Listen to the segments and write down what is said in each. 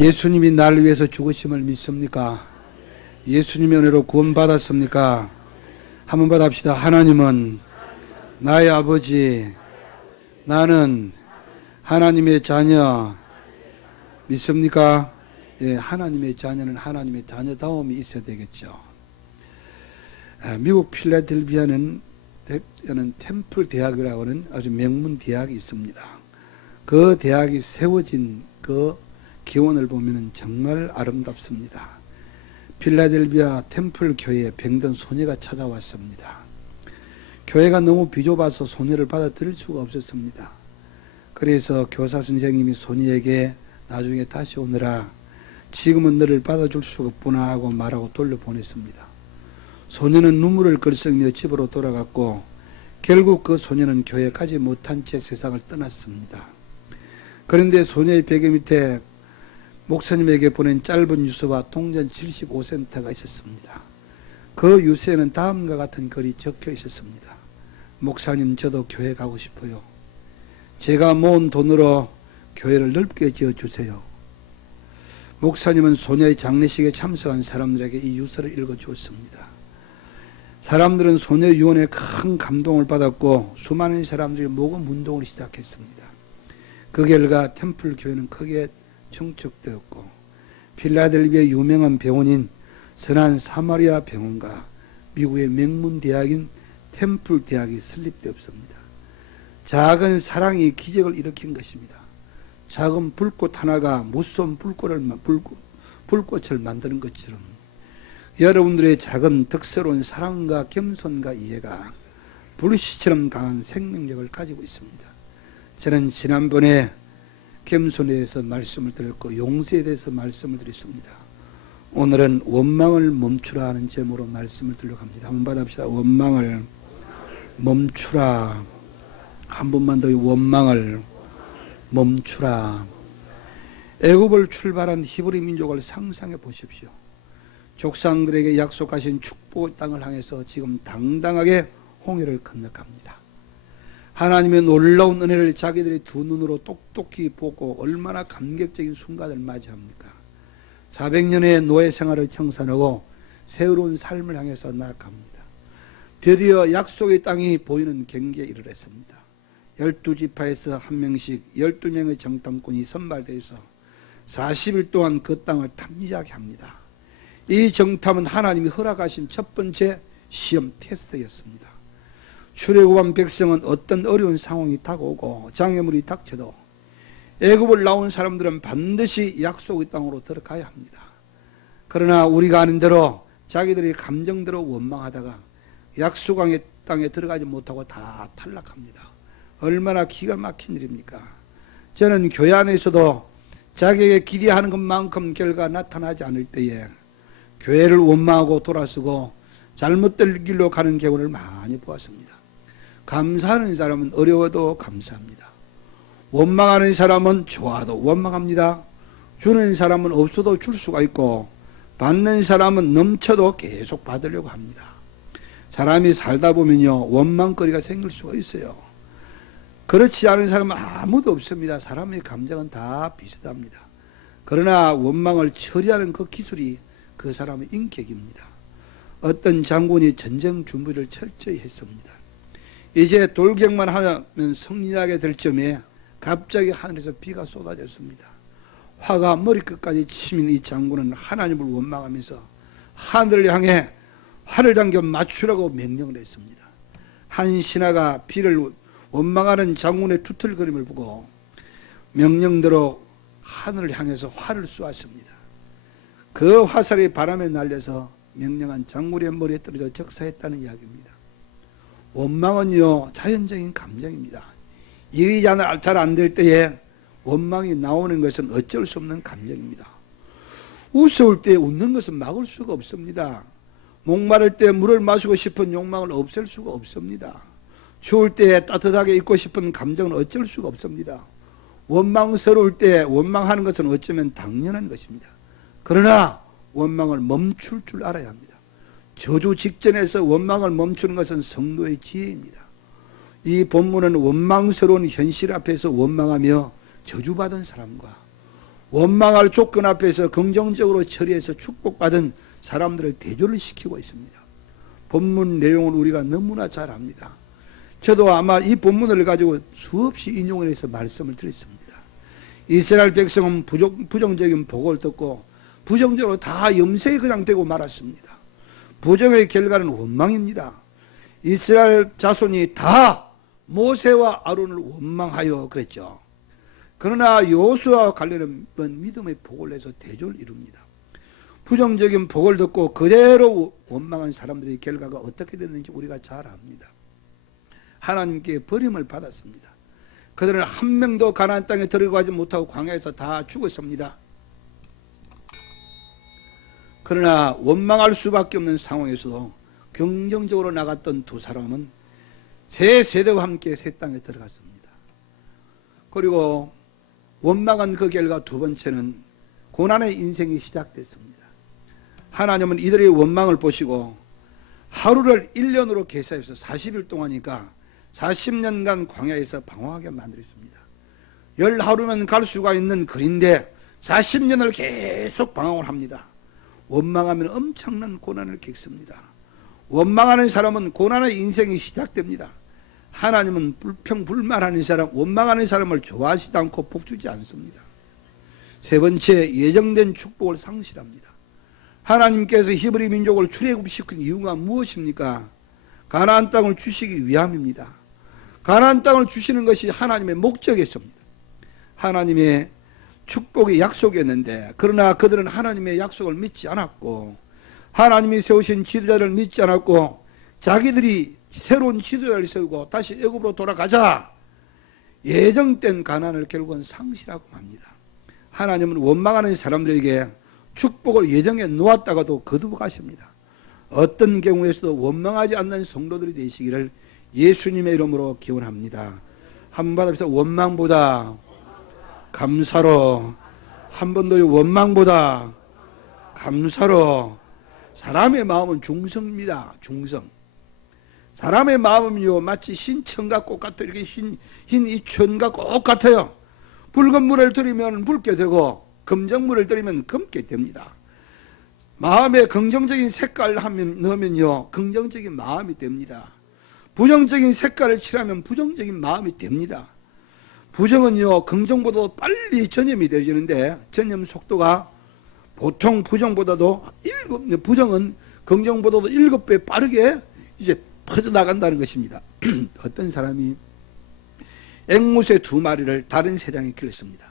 예수님이 나를 위해서 죽으심을 믿습니까? 예수님의 은혜로 구원받았습니까? 한번 받합시다. 하나님은 나의 아버지, 나는 하나님의 자녀. 믿습니까? 예, 하나님의 자녀는 하나님의 자녀다움이 있어야 되겠죠. 미국 필라델피아는 템플 대학이라고 하는 아주 명문 대학이 있습니다. 그 대학이 세워진 그 기원을 보면 정말 아름답습니다. 필라델피아 템플 교회에 병든 소녀가 찾아왔습니다. 교회가 너무 비좁아서 소녀를 받아들일 수가 없었습니다. 그래서 교사 선생님이 소녀에게 나중에 다시 오느라 지금은 너를 받아줄 수가 없구나 하고 말하고 돌려보냈습니다. 소녀는 눈물을 글썽이며 집으로 돌아갔고 결국 그 소녀는 교회에 가지 못한 채 세상을 떠났습니다. 그런데 소녀의 베개 밑에 목사님에게 보낸 짧은 유서와 동전 75센트가 있었습니다. 그 유서에는 다음과 같은 글이 적혀 있었습니다. 목사님, 저도 교회 가고 싶어요. 제가 모은 돈으로 교회를 넓게 지어주세요. 목사님은 소녀의 장례식에 참석한 사람들에게 이 유서를 읽어주었습니다. 사람들은 소녀 유언에 큰 감동을 받았고 수많은 사람들이 모금 운동을 시작했습니다. 그 결과 템플 교회는 크게 증축되었고 필라델피아의 유명한 병원인 선한 사마리아 병원과 미국의 명문 대학인 템플 대학이 설립되었습니다. 작은 사랑이 기적을 일으킨 것입니다. 작은 불꽃 하나가 무서운 불꽃을 만드는 것처럼 여러분들의 작은 덕스러운 사랑과 겸손과 이해가 불씨처럼 강한 생명력을 가지고 있습니다. 저는 지난번에 겸손에 대해서 말씀을 드렸고 용서에 대해서 말씀을 드렸습니다. 오늘은 원망을 멈추라 하는 제목으로 말씀을 드리려고 합니다. 한번 받아봅시다. 원망을 멈추라. 한 번만 더 원망을 멈추라. 애굽을 출발한 히브리 민족을 상상해 보십시오. 족상들에게 약속하신 축복의 땅을 향해서 지금 당당하게 홍해를 건너갑니다. 하나님의 놀라운 은혜를 자기들이 두 눈으로 똑똑히 보고 얼마나 감격적인 순간을 맞이합니까? 400년의 노예 생활을 청산하고 새로운 삶을 향해서 나아갑니다. 드디어 약속의 땅이 보이는 경계에 이르렀습니다. 12지파에서 한 명씩 12명의 정탐꾼이 선발돼서 40일 동안 그 땅을 탐지하게 합니다. 이 정탐은 하나님이 허락하신 첫 번째 시험 테스트였습니다. 출애굽한 백성은 어떤 어려운 상황이 다가오고 장애물이 닥쳐도 애굽을 나온 사람들은 반드시 약속의 땅으로 들어가야 합니다. 그러나 우리가 아는 대로 자기들이 감정대로 원망하다가 약속의 땅에 들어가지 못하고 다 탈락합니다. 얼마나 기가 막힌 일입니까? 저는 교회 안에서도 자기에게 기대하는 것만큼 결과가 나타나지 않을 때에 교회를 원망하고 돌아서고 잘못된 길로 가는 경우를 많이 보았습니다. 감사하는 사람은 어려워도 감사합니다. 원망하는 사람은 좋아도 원망합니다. 주는 사람은 없어도 줄 수가 있고 받는 사람은 넘쳐도 계속 받으려고 합니다. 사람이 살다 보면요 원망거리가 생길 수가 있어요. 그렇지 않은 사람은 아무도 없습니다. 사람의 감정은 다 비슷합니다. 그러나 원망을 처리하는 그 기술이 그 사람의 인격입니다. 어떤 장군이 전쟁 준비를 철저히 했습니다. 이제 돌격만 하면 승리하게 될 점에 갑자기 하늘에서 비가 쏟아졌습니다. 화가 머리끝까지 치민 이 장군은 하나님을 원망하면서 하늘을 향해 화를 당겨 맞추라고 명령을 했습니다. 한 신하가 비를 원망하는 장군의 투틀거림을 보고 명령대로 하늘을 향해서 화를 쏘았습니다. 그 화살이 바람에 날려서 명령한 장군의 머리에 떨어져 적사했다는 이야기입니다. 원망은요 자연적인 감정입니다. 일이 잘 안 될 때에 원망이 나오는 것은 어쩔 수 없는 감정입니다. 웃을 때 웃는 것은 막을 수가 없습니다. 목마를 때 물을 마시고 싶은 욕망을 없앨 수가 없습니다. 추울 때 따뜻하게 입고 싶은 감정은 어쩔 수가 없습니다. 원망스러울 때 원망하는 것은 어쩌면 당연한 것입니다. 그러나 원망을 멈출 줄 알아야 합니다. 저주 직전에서 원망을 멈추는 것은 성도의 지혜입니다. 이 본문은 원망스러운 현실 앞에서 원망하며 저주받은 사람과 원망할 조건 앞에서 긍정적으로 처리해서 축복받은 사람들을 대조를 시키고 있습니다. 본문 내용을 우리가 너무나 잘 압니다. 저도 아마 이 본문을 가지고 수없이 인용을 해서 말씀을 드렸습니다. 이스라엘 백성은 부정적인 보고를 듣고 부정적으로 다 염색이 그냥 되고 말았습니다. 부정의 결과는 원망입니다. 이스라엘 자손이 다 모세와 아론을 원망하여 그랬죠. 그러나 여호수아와 갈렙은 믿음의 복을 내서 대조를 이룹니다. 부정적인 복을 듣고 그대로 원망한 사람들의 결과가 어떻게 됐는지 우리가 잘 압니다. 하나님께 버림을 받았습니다. 그들은 한 명도 가나안 땅에 들어가지 못하고 광야에서 다 죽었습니다. 그러나 원망할 수밖에 없는 상황에서도 긍정적으로 나갔던 두 사람은 세 세대와 함께 새 땅에 들어갔습니다. 그리고 원망한 그 결과 두 번째는 고난의 인생이 시작됐습니다. 하나님은 이들의 원망을 보시고 하루를 1년으로 계산해서 40일 동안이니까 40년간 광야에서 방황하게 만들었습니다. 10하루면 갈 수가 있는 거리인데 40년을 계속 방황을 합니다. 원망하면 엄청난 고난을 겪습니다. 원망하는 사람은 고난의 인생이 시작됩니다. 하나님은 불평불만하는 사람, 원망하는 사람을 좋아하지도 않고 복주지 않습니다. 세 번째, 예정된 축복을 상실합니다. 하나님께서 히브리 민족을 출애굽시킨 이유가 무엇입니까? 가나안 땅을 주시기 위함입니다. 가나안 땅을 주시는 것이 하나님의 목적이었습니다. 하나님의 축복의 약속이었는데, 그러나 그들은 하나님의 약속을 믿지 않았고 하나님이 세우신 지도자를 믿지 않았고 자기들이 새로운 지도자를 세우고 다시 애굽으로 돌아가자 예정된 가나안을 결국은 상실하고 맙니다. 하나님은 원망하는 사람들에게 축복을 예정해 놓았다가도 거두어 가십니다. 어떤 경우에서도 원망하지 않는 성도들이 되시기를 예수님의 이름으로 기원합니다. 한 번 더 원망보다 감사로, 한 번 더 원망보다 감사로. 사람의 마음은 중성입니다. 중성. 사람의 마음은요 마치 흰천과 꽃 같아요. 이렇게 흰 이 천과 꽃 같아요. 붉은 물을 들이면 붉게 되고 검정물을 들이면 검게 됩니다. 마음에 긍정적인 색깔을 넣으면요 긍정적인 마음이 됩니다. 부정적인 색깔을 칠하면 부정적인 마음이 됩니다. 부정은요 긍정보다 빨리 전염이 되어지는데 전염 속도가 보통 부정은 긍정보다도 7배 빠르게 이제 퍼져나간다는 것입니다. 어떤 사람이 앵무새 2마리를 다른 세상에 길렀습니다.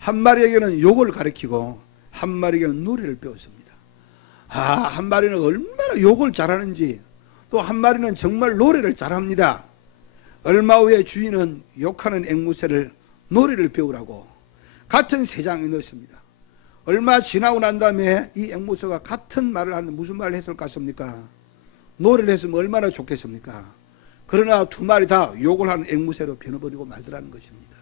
한 마리에게는 욕을 가르치고 한 마리에게는 노래를 배웠습니다. 한 마리는 얼마나 욕을 잘하는지, 또 한 마리는 정말 노래를 잘합니다. 얼마 후에 주인은 욕하는 앵무새를 노래를 배우라고 같은 세상에 넣었습니다. 얼마 지나고 난 다음에 이 앵무새가 같은 말을 하는데 무슨 말을 했을 것 같습니까? 노래를 했으면 얼마나 좋겠습니까? 그러나 2마리 다 욕을 하는 앵무새로 변해버리고 말더라는 것입니다.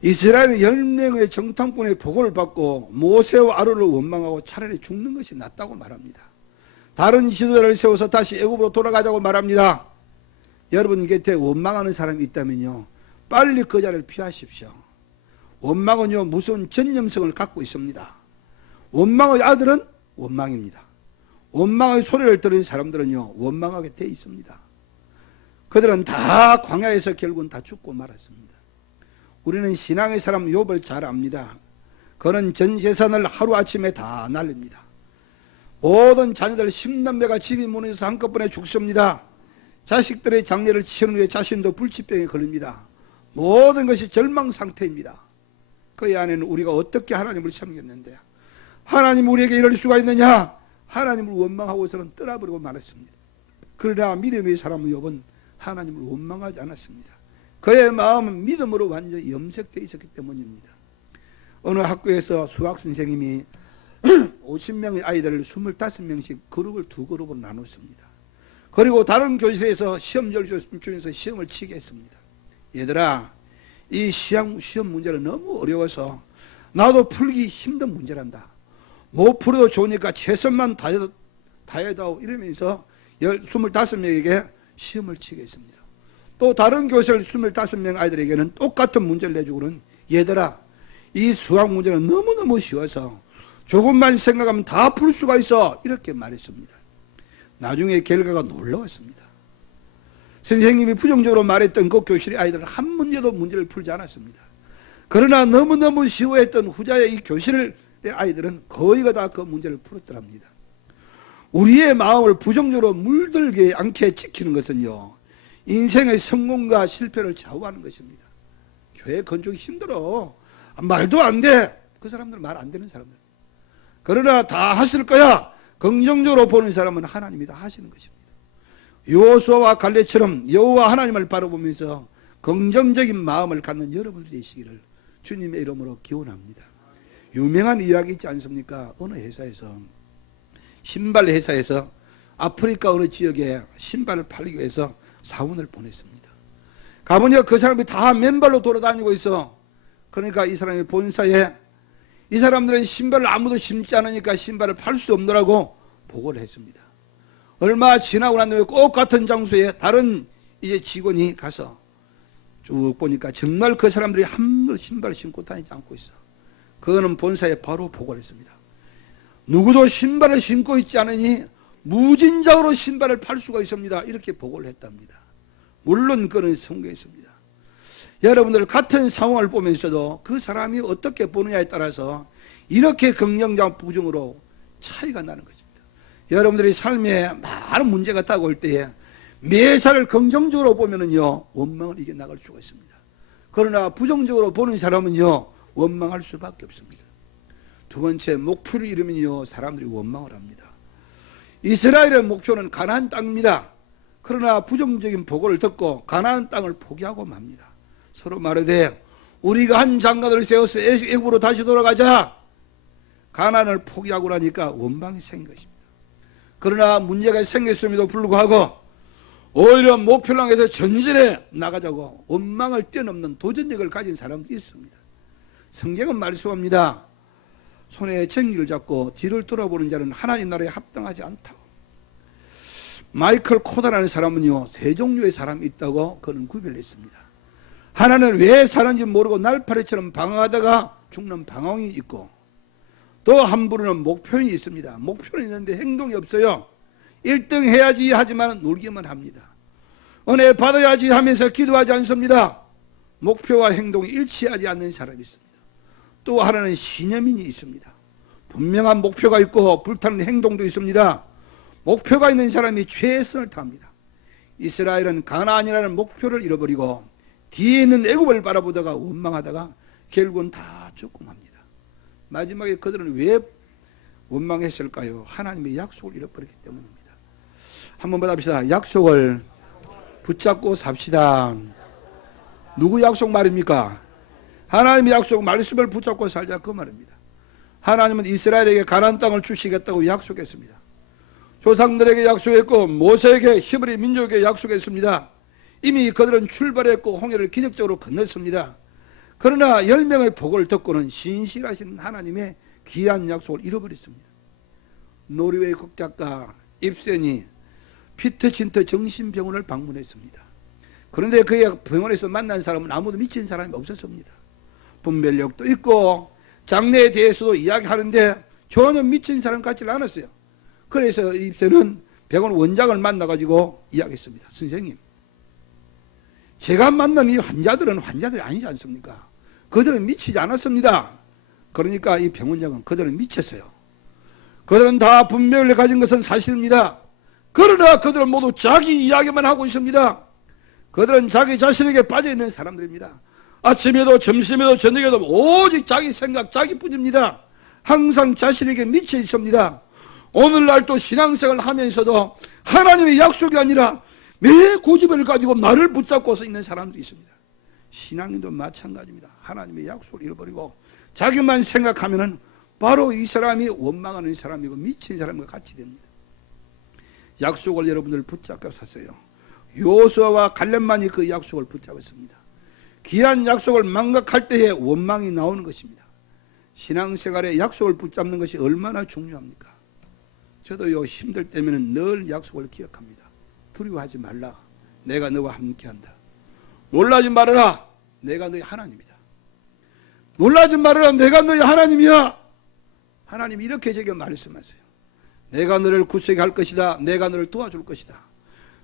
이스라엘은 10명의 정탐꾼의 보고를 받고 모세와 아론을 원망하고 차라리 죽는 것이 낫다고 말합니다. 다른 지도자를 세워서 다시 애굽으로 돌아가자고 말합니다. 여러분 곁에 원망하는 사람이 있다면요 빨리 그 자리를 피하십시오. 원망은요 무서운 전염성을 갖고 있습니다. 원망의 아들은 원망입니다. 원망의 소리를 들은 사람들은요 원망하게 돼 있습니다. 그들은 다 광야에서 결국은 다 죽고 말았습니다. 우리는 신앙의 사람 욥을 잘 압니다. 그는 전 재산을 하루아침에 다 날립니다. 모든 자녀들 10남매가 집이 무너져서 한꺼번에 죽습니다. 자식들의 장례를 치르는 후에 자신도 불치병에 걸립니다. 모든 것이 절망 상태입니다. 그의 안에는 우리가 어떻게 하나님을 섬겼는데 하나님 우리에게 이럴 수가 있느냐? 하나님을 원망하고서는 떠나버리고 말았습니다. 그러나 믿음의 사람 욥은 하나님을 원망하지 않았습니다. 그의 마음은 믿음으로 완전히 염색되어 있었기 때문입니다. 어느 학교에서 수학선생님이 50명의 아이들을 25명씩 그룹을 2그룹으로 나눴습니다. 그리고 다른 교실에서 시험지를 주면서 시험을 치게 했습니다. 얘들아, 이 시험 문제는 너무 어려워서 나도 풀기 힘든 문제란다. 못 풀어도 좋으니까 최선만 다해다오 이러면서 25명에게 시험을 치게 했습니다. 또 다른 교실 25명 아이들에게는 똑같은 문제를 내주고는 얘들아, 이 수학 문제는 너무너무 쉬워서 조금만 생각하면 다 풀 수가 있어, 이렇게 말했습니다. 나중에 결과가 놀라웠습니다. 선생님이 부정적으로 말했던 그 교실의 아이들은 한 문제도 문제를 풀지 않았습니다. 그러나 너무너무 쉬워했던 후자의 이 교실의 아이들은 거의가 다 그 문제를 풀었더랍니다. 우리의 마음을 부정적으로 물들게 않게 지키는 것은요, 인생의 성공과 실패를 좌우하는 것입니다. 교회 건축이 힘들어, 말도 안 돼, 그 사람들은 말 안 되는 사람들. 그러나 다 하실 거야, 긍정적으로 보는 사람은 하나님이 다 하시는 것입니다. 여호수아와 갈렙처럼 여호와 하나님을 바라보면서 긍정적인 마음을 갖는 여러분들이 되시기를 주님의 이름으로 기원합니다. 유명한 이야기 있지 않습니까? 어느 회사에서, 신발 회사에서 아프리카 어느 지역에 신발을 팔기 위해서 사원을 보냈습니다. 가보니까 그 사람이 다 맨발로 돌아다니고 있어. 그러니까 이 사람이 본사에 이 사람들은 신발을 아무도 신지 않으니까 신발을 팔 수 없노라고 보고를 했습니다. 얼마 지나고 난 다음에 꼭 같은 장소에 다른 이제 직원이 가서 쭉 보니까 정말 그 사람들이 한 번도 신발을 신고 다니지 않고 있어. 그거는 본사에 바로 보고를 했습니다. 누구도 신발을 신고 있지 않으니 무진장으로 신발을 팔 수가 있습니다, 이렇게 보고를 했답니다. 물론 그는 성공했습니다. 여러분들 같은 상황을 보면서도 그 사람이 어떻게 보느냐에 따라서 이렇게 긍정적 부정으로 차이가 나는 것입니다. 여러분들이 삶에 많은 문제가 다가올 때에 매사를 긍정적으로 보면은요, 원망을 이겨나갈 수가 있습니다. 그러나 부정적으로 보는 사람은요, 원망할 수밖에 없습니다. 두 번째, 목표를 이루면요, 사람들이 원망을 합니다. 이스라엘의 목표는 가나안 땅입니다. 그러나 부정적인 보고를 듣고 가나안 땅을 포기하고 맙니다. 서로 말하되 우리가 한 장관을 세워서 애굽으로 다시 돌아가자. 가나안을 포기하고 나니까 원망이 생긴 것입니다. 그러나 문제가 생겼음에도 불구하고 오히려 목표를 향해서 전진해 나가자고 원망을 뛰어넘는 도전력을 가진 사람도 있습니다. 성경은 말씀합니다. 손에 전기를 잡고 뒤를 돌아보는 자는 하나님 나라에 합당하지 않다고. 마이클 코다라는 사람은요, 세 종류의 사람이 있다고 그는 구별했습니다. 하나는 왜 사는지 모르고 날파리처럼 방황하다가 죽는 방황이 있고, 또 한 부류는 목표는 있습니다. 목표는 있는데 행동이 없어요. 1등 해야지 하지만 놀기만 합니다. 은혜 받아야지 하면서 기도하지 않습니다. 목표와 행동이 일치하지 않는 사람이 있습니다. 또 하나는 신념인이 있습니다. 분명한 목표가 있고 불타는 행동도 있습니다. 목표가 있는 사람이 최선을 다합니다. 이스라엘은 가나안이라는 목표를 잃어버리고 뒤에 있는 애굽을 바라보다가 원망하다가 결국은 다 죽고 맙니다. 마지막에 그들은 왜 원망했을까요? 하나님의 약속을 잃어버렸기 때문입니다. 한번 받아봅시다. 약속을 붙잡고 삽시다. 누구 약속 말입니까? 하나님의 약속, 말씀을 붙잡고 살자, 그 말입니다. 하나님은 이스라엘에게 가나안 땅을 주시겠다고 약속했습니다. 조상들에게 약속했고 모세에게, 히브리 민족에게 약속했습니다. 이미 그들은 출발했고 홍해를 기적적으로 건넜습니다. 그러나 10명의 복을 듣고는 신실하신 하나님의 귀한 약속을 잃어버렸습니다. 노르웨이 국작가 입센이 피트친트 정신병원을 방문했습니다. 그런데 그의 병원에서 만난 사람은 아무도 미친 사람이 없었습니다. 분별력도 있고 장래에 대해서도 이야기하는데 전혀 미친 사람 같지 않았어요. 그래서 입센은 병원 원장을 만나가지고 이야기했습니다. 선생님, 제가 만난 이 환자들은 환자들이 아니지 않습니까? 그들은 미치지 않았습니다. 그러니까 이 병원장은 그들은 미쳤어요. 그들은 다 분별을 가진 것은 사실입니다. 그러나 그들은 모두 자기 이야기만 하고 있습니다. 그들은 자기 자신에게 빠져있는 사람들입니다. 아침에도 점심에도 저녁에도 오직 자기 생각, 자기뿐입니다. 항상 자신에게 미쳐 있습니다. 오늘날 또 신앙생활을 하면서도 하나님의 약속이 아니라 매 고집을 가지고 나를 붙잡고서 있는 사람들이 있습니다. 신앙인도 마찬가지입니다. 하나님의 약속을 잃어버리고 자기만 생각하면은 바로 이 사람이 원망하는 사람이고 미친 사람과 같이 됩니다. 약속을 여러분들 붙잡고 섰어요. 여호수아와 갈렙만이 그 약속을 붙잡았습니다. 귀한 약속을 망각할 때에 원망이 나오는 것입니다. 신앙생활에 약속을 붙잡는 것이 얼마나 중요합니까? 저도요, 힘들 때면 늘 약속을 기억합니다. 두려워하지 말라. 내가 너와 함께한다. 놀라지 말아라. 내가 너의 하나님이다. 놀라지 말아라. 내가 너희 하나님이야. 하나님이 이렇게 제게 말씀하세요. 내가 너를 굳세게 할 것이다. 내가 너를 도와줄 것이다.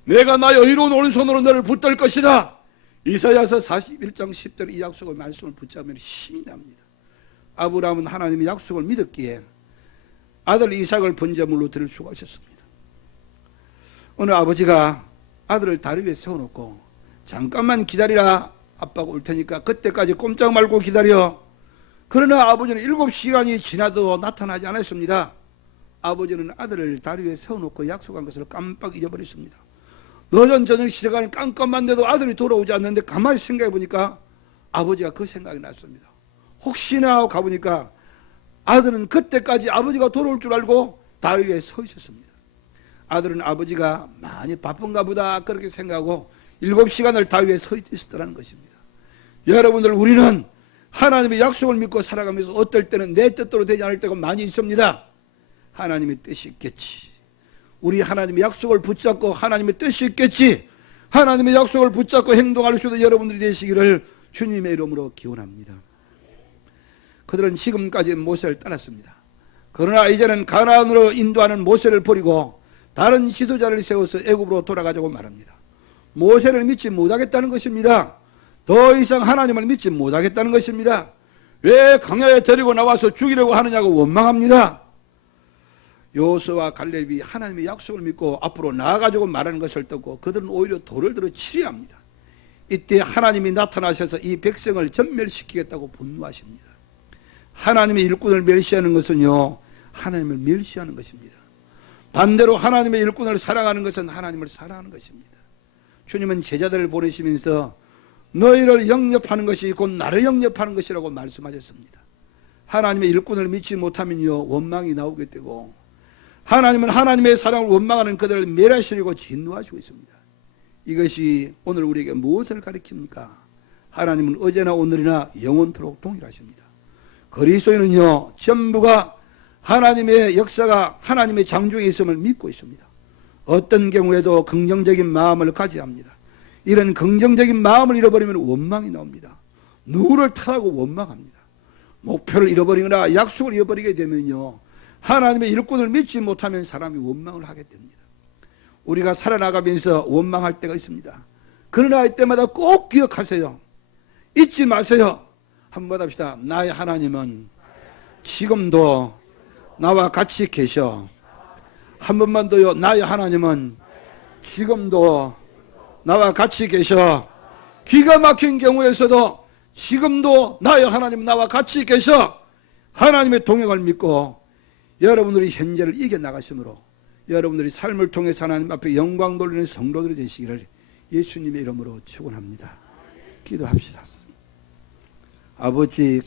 내가 나의 의로운 오른손으로 너를 붙들 것이다. 이사야서 41장 10절 이 약속의 말씀을 붙잡으면 힘이 납니다. 아브라함은 하나님의 약속을 믿었기에 아들 이삭을 번제물로 드릴 수가 있었습니다. 어느 아버지가 아들을 다리 위에 세워놓고 잠깐만 기다리라. 아빠가 올 테니까 그때까지 꼼짝 말고 기다려. 그러나 아버지는 7시간이 지나도 나타나지 않았습니다. 아버지는 아들을 다리 위에 세워놓고 약속한 것을 깜빡 잊어버렸습니다. 늦은 저녁 시간이 깜깜한데도 아들이 돌아오지 않는데 가만히 생각해 보니까 아버지가 그 생각이 났습니다. 혹시나 하고 가보니까 아들은 그때까지 아버지가 돌아올 줄 알고 다리 위에 서 있었습니다. 아들은 아버지가 많이 바쁜가 보다 그렇게 생각하고 7시간을 다리 위에 서 있었다는 것입니다. 여러분들, 우리는 하나님의 약속을 믿고 살아가면서 어떨 때는 내 뜻대로 되지 않을 때가 많이 있습니다. 하나님의 뜻이 있겠지. 우리 하나님의 약속을 붙잡고 하나님의 뜻이 있겠지. 하나님의 약속을 붙잡고 행동할 수 있는 여러분들이 되시기를 주님의 이름으로 기원합니다. 그들은 지금까지 모세를 따랐습니다. 그러나 이제는 가나안으로 인도하는 모세를 버리고 다른 지도자를 세워서 애굽으로 돌아가자고 말합니다. 모세를 믿지 못하겠다는 것입니다. 더 이상 하나님을 믿지 못하겠다는 것입니다. 왜 광야에 데리고 나와서 죽이려고 하느냐고 원망합니다. 여호수아와 갈렙이 하나님의 약속을 믿고 앞으로 나아가자고 말하는 것을 듣고 그들은 오히려 돌을 들어 치려합니다. 이때 하나님이 나타나셔서 이 백성을 전멸시키겠다고 분노하십니다. 하나님의 일꾼을 멸시하는 것은요, 하나님을 멸시하는 것입니다. 반대로 하나님의 일꾼을 사랑하는 것은 하나님을 사랑하는 것입니다. 주님은 제자들을 보내시면서 너희를 영접하는 것이 곧 나를 영접하는 것이라고 말씀하셨습니다. 하나님의 일꾼을 믿지 못하면요, 원망이 나오게 되고, 하나님은 하나님의 사랑을 원망하는 그들을 멸하시려고 진노하시고 있습니다. 이것이 오늘 우리에게 무엇을 가르칩니까? 하나님은 어제나 오늘이나 영원토록 동일하십니다. 그리스도인은요, 전부가 하나님의 역사가 하나님의 장중에 있음을 믿고 있습니다. 어떤 경우에도 긍정적인 마음을 가져야 합니다. 이런 긍정적인 마음을 잃어버리면 원망이 나옵니다. 누구를 탓하고 원망합니다. 목표를 잃어버리거나 약속을 잃어버리게 되면요, 하나님의 일꾼을 믿지 못하면 사람이 원망을 하게 됩니다. 우리가 살아나가면서 원망할 때가 있습니다. 그러나 이때마다 꼭 기억하세요. 잊지 마세요. 한번 합시다. 나의 하나님은 지금도 나와 같이 계셔. 한 번만 더요. 나의 하나님은 지금도 나와 같이 계셔. 기가 막힌 경우에서도 지금도 나의 하나님 나와 같이 계셔. 하나님의 동행을 믿고 여러분들이 현재를 이겨나가심으로 여러분들이 삶을 통해서 하나님 앞에 영광 돌리는 성도들이 되시기를 예수님의 이름으로 축원합니다. 기도합시다. 아버지,